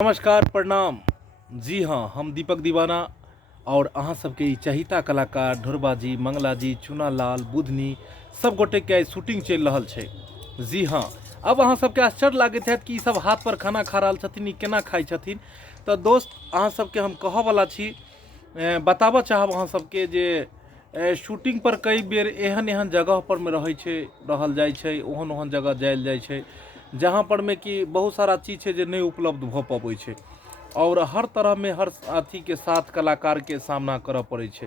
नमस्कार प्रणाम। जी हाँ, हम दीपक दीवाना और अहाँ सबके चहिता कलाकार ढोरबाजी मंगलाजी चुनालाल बुधनी सब गोटे के शूटिंग चल रहा है। जी हाँ, अब अहाँ सबके आश्चर्य लागत है कि ई सब हाथ पर खाना खा रहा छथिन, ई केना खाइ छथिन। तो दोस्त अहाँ सबके हम कहऽ वाला छी, बताबऽ चाहब अहाँ सबके जे शूटिंग पर कई बेर एहन एहन जगह पर में रहल जाइ छै, ओहन ओहन जगह जायल जाइ छै जहाँ पर में कि बहुत सारा चीज़ है जो नहीं उपलब्ध भ पबै छै और हर तरह में हर अथी के साथ कलाकार के सामना करऽ पड़ै छै।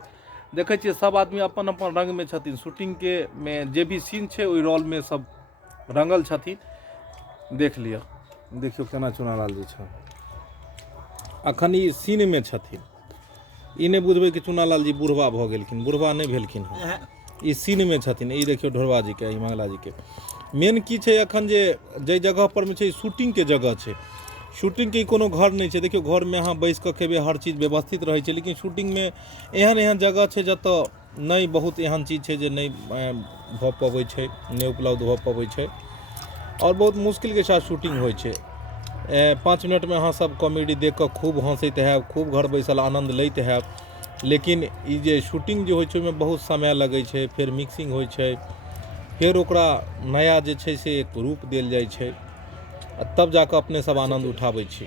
देखै छियै सब आदमी अपन अपन रंग में छथिन, शूटिंग के में जे भी सीन छै ओइ रोल में सब रंगल छथिन। देख लिअ, देखियो केना चुनालाल जी छै अखन ई सीन में छथिन। ई नहीं बुझबै कि चुनालाल जी बुढ़वा भऽ गेलखिन, बुढ़वा नहीं भेलखिन हँ, ई सीन में छथिन। ई देखियो ढोरबा जी के, ई मंगला जी के मेन की छै अखन जे जगह पर में छै शूटिंग के जगह छै। शूटिंग के कोनो घर नहीं छै। देखियो घर में अहाँ बैस कऽ खेबै, हर चीज व्यवस्थित रहै छै, लेकिन शूटिंग में एहन एहन जगह छै जतऽ नहीं बहुत एहन चीज छै जे नहीं भऽ पबै छै, नहीं उपलब्ध भऽ पबै छै और बहुत मुश्किल के साथ शूटिंग होइ छै। 5 मिनट में अहाँ सब कॉमेडी देख कऽ खूब हंसैत हैब, खूब घर बैसल आनंद लैत हैब, लेकिन ई जे शूटिंग जे होइ छै ओहिमे बहुत समय लगै छै, फिर मिक्सिंग होइ छै, फिर ओकरा नया जे छै से एक रूप देल जाइ छै, तब जाकर अपने सब आनंद उठाबै छी।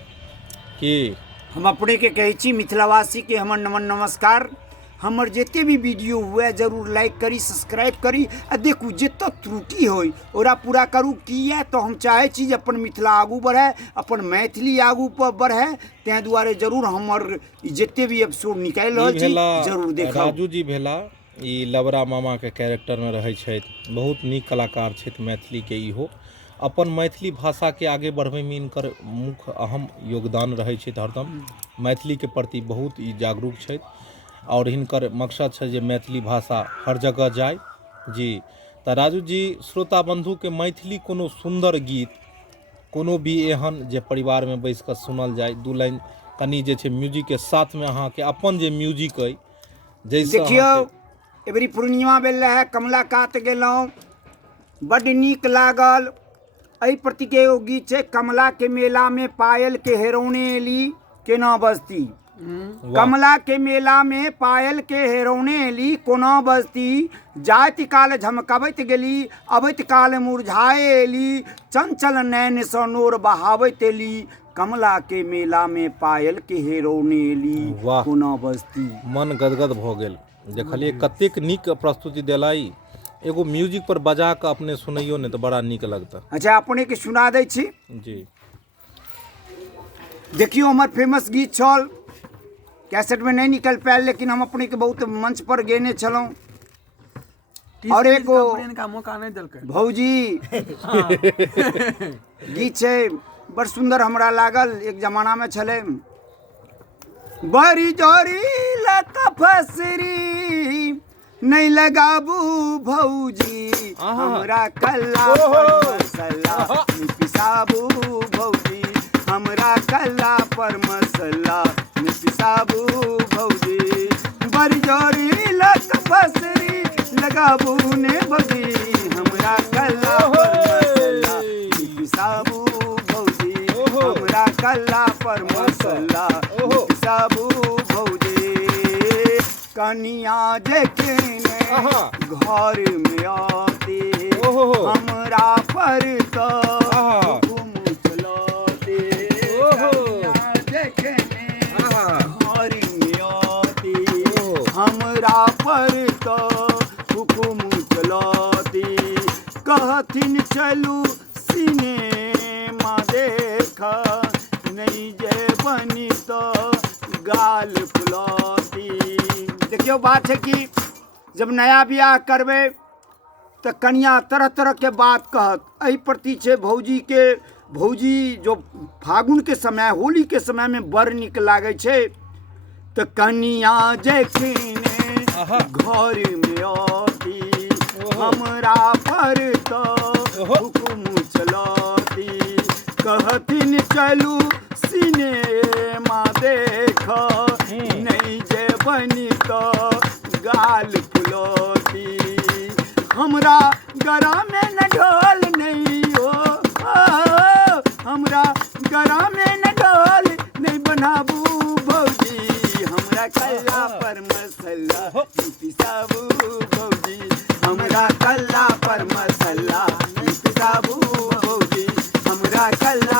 कि हम अपने के कहै छी मिथिलावासी के हमर नमन नमस्कार। हमर जते भी वीडियो हुए जरूर लाइक करी, सब्सक्राइब करी आ देखू जतऽ त्रुटि होय ओरा पूरा करू। किया तो हम चाहे छी जे अपन मिथिला आगू बढ़े, अपन मैथिली आगू पर बढ़े, तैं दुआरे जरूर हमर जते भी एपिसोड निकालि रहल छी जरूर देखब। राजू जी भेला, ई लबरा मामा के कैरेक्टर में रहै छथि, बहुत नीक कलाकार छथि मैथिली के। इहो अपन मैथिली भाषा के आगे बढ़बै में इनकर मुख्य अहम योगदान रहै छै। हरदम मैथिली के प्रति बहुत ई जागरूक छथि और हिनकर मकसद छै जे मैथिली भाषा हर जगह जाए। जी तो राजू जी, श्रोता बंधु के मैथिली कोनो सुंदर गीत कोनो भी एहन जे परिवार में बैस कऽ सुनल जाए, 2 लाइन कनी जे छै म्यूजिक के साथ में अहाँ के अपन जे म्यूजिक अइ जैसे देखियो एबरी पूर्णिमा भेल रहे, कमला कात गेलहुँ, बड्ड नीक लागल। एहि प्रति के एगो गीत छै, कमला के मेला में पायल के हेरौने एली केना बजती। कमला के मेला में पायल के हेरौने एली कोना बजती, जाइत काल झमकबैत गेली अबैत काल मुरझाए एली, चंचल नैन सँ नोर बहावैत एली, कमला के मेला में पायल के हेरौने एली कोना बजती। मन गदगद भऽ गेल। देखलिए कतेक नीक प्रस्तुति देलाई। एगो म्यूजिक पर बजा के अपने सुनैयो ने तो बड़ा नीक लगता। अच्छा अपने के सुना दै छी। जी देखियो हमर फेमस गीत छल, कैसेट में नहीं निकल पायल, लेकिन हम अपने के बहुत मंच पर गेने छलौं। और एक का मौका नहीं देलकै भौजी गीत छै बड़ सुंदर हमरा लागल, एक जमाना में छलै। बड़ी जोरी लता फसरी नहीं लगाबू भौजी, हमरा कल्ला पर मसला पिसाबू भौजी, हमरा कल्ला पर मसला पिसाबू भौजी, बड़ी जोरी लता फसरी लगाबू ने भौजी, हमरा कल्ला पर मसला पिसाबू भौजी, हमरा कल्ला पर मसला पिसाबू भौजी। कनिया जखने घर में आते हमरा पर तो हुकुम चलाते, कनिया जखने घर में आते हमरा पर तो हुकुम चलाते, कहथिन चलू सिनेमा देखा नहीं जे बनी तो गाल फुलाती। देखियो बात है कि जब नया बियाह करबे तो कन्या तरह तरह के बात कहत। एहि प्रति छै भौजी के, भौजी जो फागुन के समय होली के समय में बड़ नीक लागे छै। तो कन्या जखने घर में आती हमरा पर तो हुकुम चलाती, कहथिन चलू सिनेमा देखा नहीं जे बनी तो गाल फुलाती, हमरा गरा में न ढोल नहीं हो, हमरा गरा में न ढोल पिसाबू भौजी हमरा कल्ला पर मसल्ला पिसाबू भौजी हमरा कल्ला